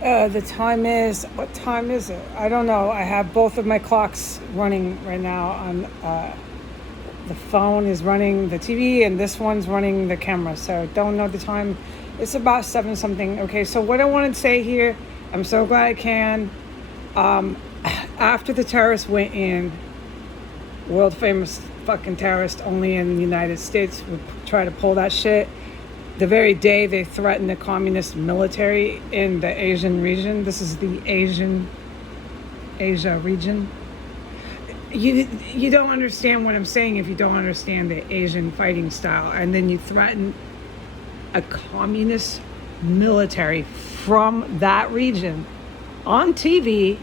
The time is, what time is it? I don't know. I have both of my clocks running right now. On the phone is running the TV, and this one's running the camera. So don't know the time. It's about seven something. Okay. So what I want to say here, I'm so glad I can. After the terrorists went in, world famous fucking terrorist only in the United States would try to pull that shit. The very day they threatened the communist military in the Asian region. This is the Asia region. You don't understand what I'm saying if you don't understand the Asian fighting style. And then you threaten a communist military from that region on TV,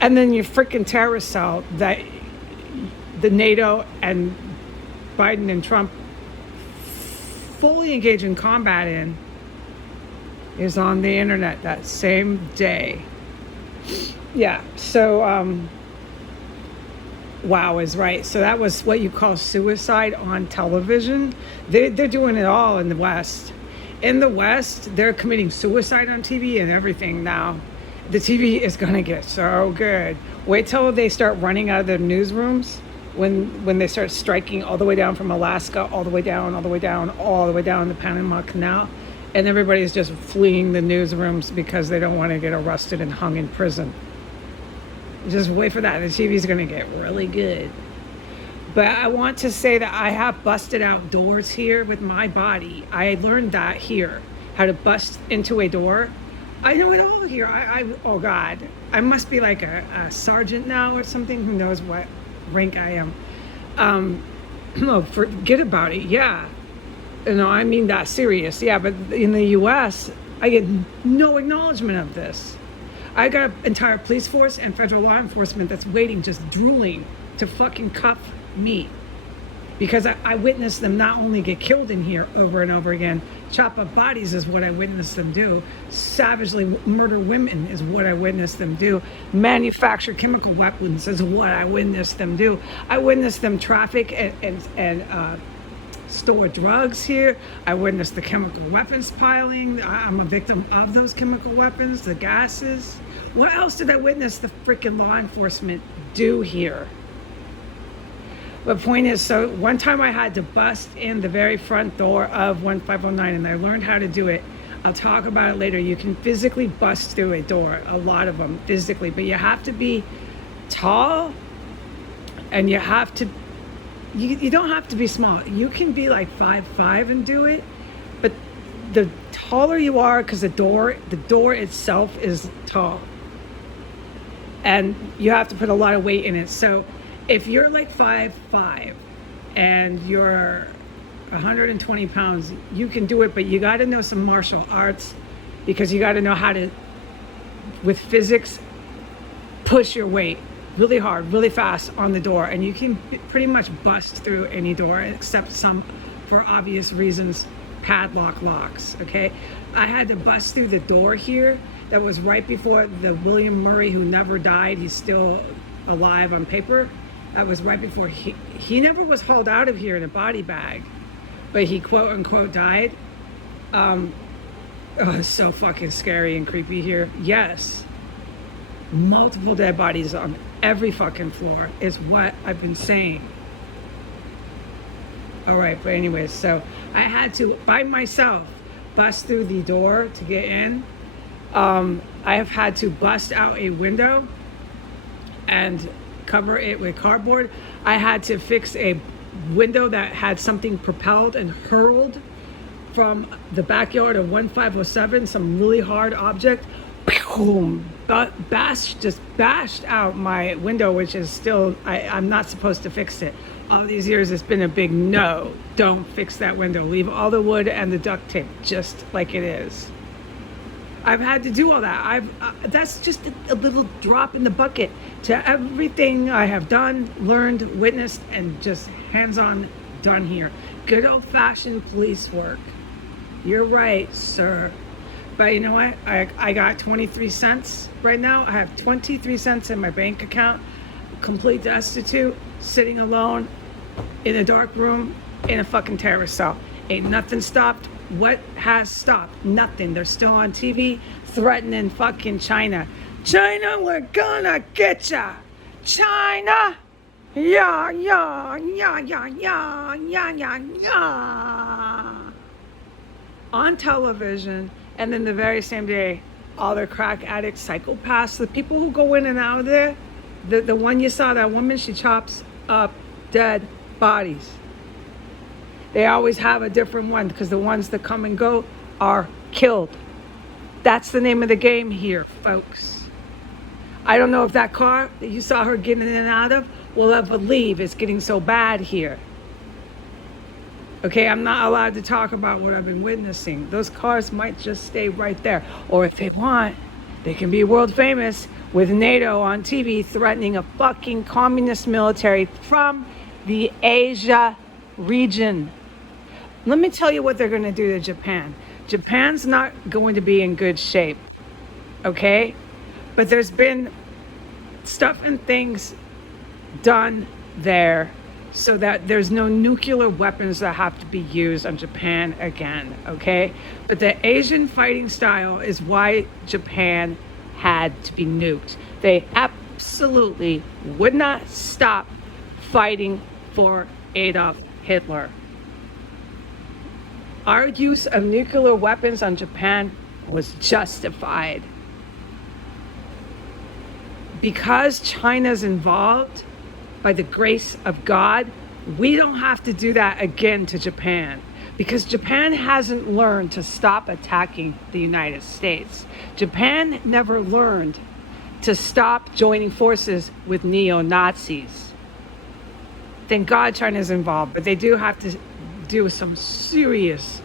and then you freaking terrorist cell that the NATO and Biden and Trump fully engage in combat in is on the internet that same day. Yeah, so wow is right. So that was what you call suicide on television. They're doing it all in the West. In the West, they're committing suicide on TV and everything now. The TV is going to get so good. Wait till they start running out of the newsrooms when they start striking all the way down from Alaska, all the way down, all the way down, all the way down the Panama Canal. And everybody's just fleeing the newsrooms because they don't want to get arrested and hung in prison. Just wait for that. The TV's going to get really good. But I want to say that I have busted out doors here with my body. I learned that here, how to bust into a door. I know it all here. Oh God, I must be like a sergeant now or something. Who knows what rank I am. No, forget about it. Yeah. I mean that serious. Yeah, but in the US, I get no acknowledgement of this. I got an entire police force and federal law enforcement that's waiting, just drooling to fucking cuff me. Because I witnessed them not only get killed in here over and over again, chop up bodies is what I witnessed them do. Savagely murder women is what I witnessed them do. Manufacture chemical weapons is what I witnessed them do. I witnessed them traffic and store drugs here. I witnessed the chemical weapons piling. I'm a victim of those chemical weapons, the gases. What else did I witness the freaking law enforcement do here? The point is, so one time I had to bust in the very front door of 1509, and I learned how to do it. I'll talk about it later. You can physically bust through a door, a lot of them physically, but you have to be tall, and you have to, you don't have to be small. You can be like 5'5" and do it, but the taller you are, because the door itself is tall, and you have to put a lot of weight in it. So if you're like 5'5" and you're 120 pounds, you can do it, but you got to know some martial arts, because you got to know how to, with physics, push your weight really hard, really fast on the door, and you can pretty much bust through any door except some, for obvious reasons, padlock locks. Okay, I had to bust through the door here that was right before the William Murray, who never died. He's still alive on paper. That was right before he never was hauled out of here in a body bag, but he quote unquote died. Oh, it's so fucking scary and creepy here. Yes, multiple dead bodies on every fucking floor is what I've been saying. All right, but anyways, so I had to by myself bust through the door to get in. I have had to bust out a window and cover it with cardboard. I had to fix a window that had something propelled and hurled from the backyard of 1507, some really hard object. Just bashed out my window, which is still, I'm not supposed to fix it. All these years it's been a big no, don't fix that window. Leave all the wood and the duct tape just like it is. I've had to do all that. That's just a little drop in the bucket to everything I have done, learned, witnessed, and just hands-on done here. Good old-fashioned police work. You're right, sir. But you know what? I got 23 cents right now. I have 23 cents in my bank account, complete destitute, sitting alone in a dark room in a fucking terrorist cell. Ain't nothing stopped What has stopped? Nothing. They're still on TV threatening fucking China. China, we're gonna get ya. China. Yeah, yeah, yeah, yeah, yeah, yeah, yeah, yeah. On television, and then the very same day, all their crack addicts, psychopaths, the people who go in and out of there, the one you saw, that woman, she chops up dead bodies. They always have a different one because the ones that come and go are killed. That's the name of the game here, folks. I don't know if that car that you saw her getting in and out of will ever leave. It's getting so bad here. Okay, I'm not allowed to talk about what I've been witnessing. Those cars might just stay right there. Or if they want, they can be world famous with NATO on TV threatening a fucking communist military from the Asia region. Let me tell you what they're going to do to Japan. Japan's not going to be in good shape, okay? But there's been stuff and things done there so that there's no nuclear weapons that have to be used on Japan again, okay? But the Asian fighting style is why Japan had to be nuked. They absolutely would not stop fighting for Adolf Hitler. Our use of nuclear weapons on Japan was justified. Because China's involved, by the grace of God, we don't have to do that again to Japan. Because Japan hasn't learned to stop attacking the United States. Japan never learned to stop joining forces with neo-Nazis. Thank God China's involved, but they do have to do some serious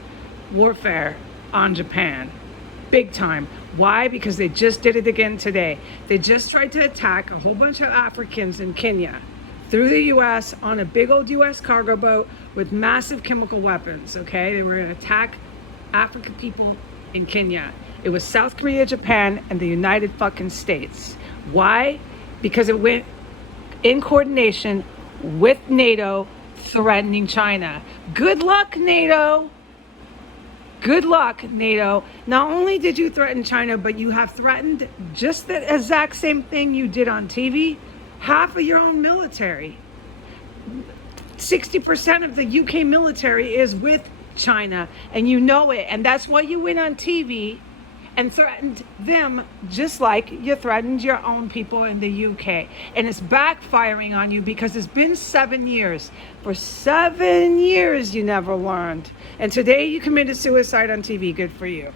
warfare on Japan. Big time. Why? Because they just did it again today. They just tried to attack a whole bunch of Africans in Kenya through the U.S. on a big old U.S. cargo boat with massive chemical weapons, okay? They were going to attack African people in Kenya. It was South Korea, Japan, and the United fucking States. Why? Because it went in coordination with NATO threatening China. Good luck, NATO. Good luck, NATO. Not only did you threaten China, but you have threatened just the exact same thing you did on TV, half of your own military. 60% of the UK military is with China, and you know it. And that's why you went on TV and threatened them just like you threatened your own people in the UK. And it's backfiring on you because it's been 7 years. For 7 years, you never learned. And today you committed suicide on TV. Good for you.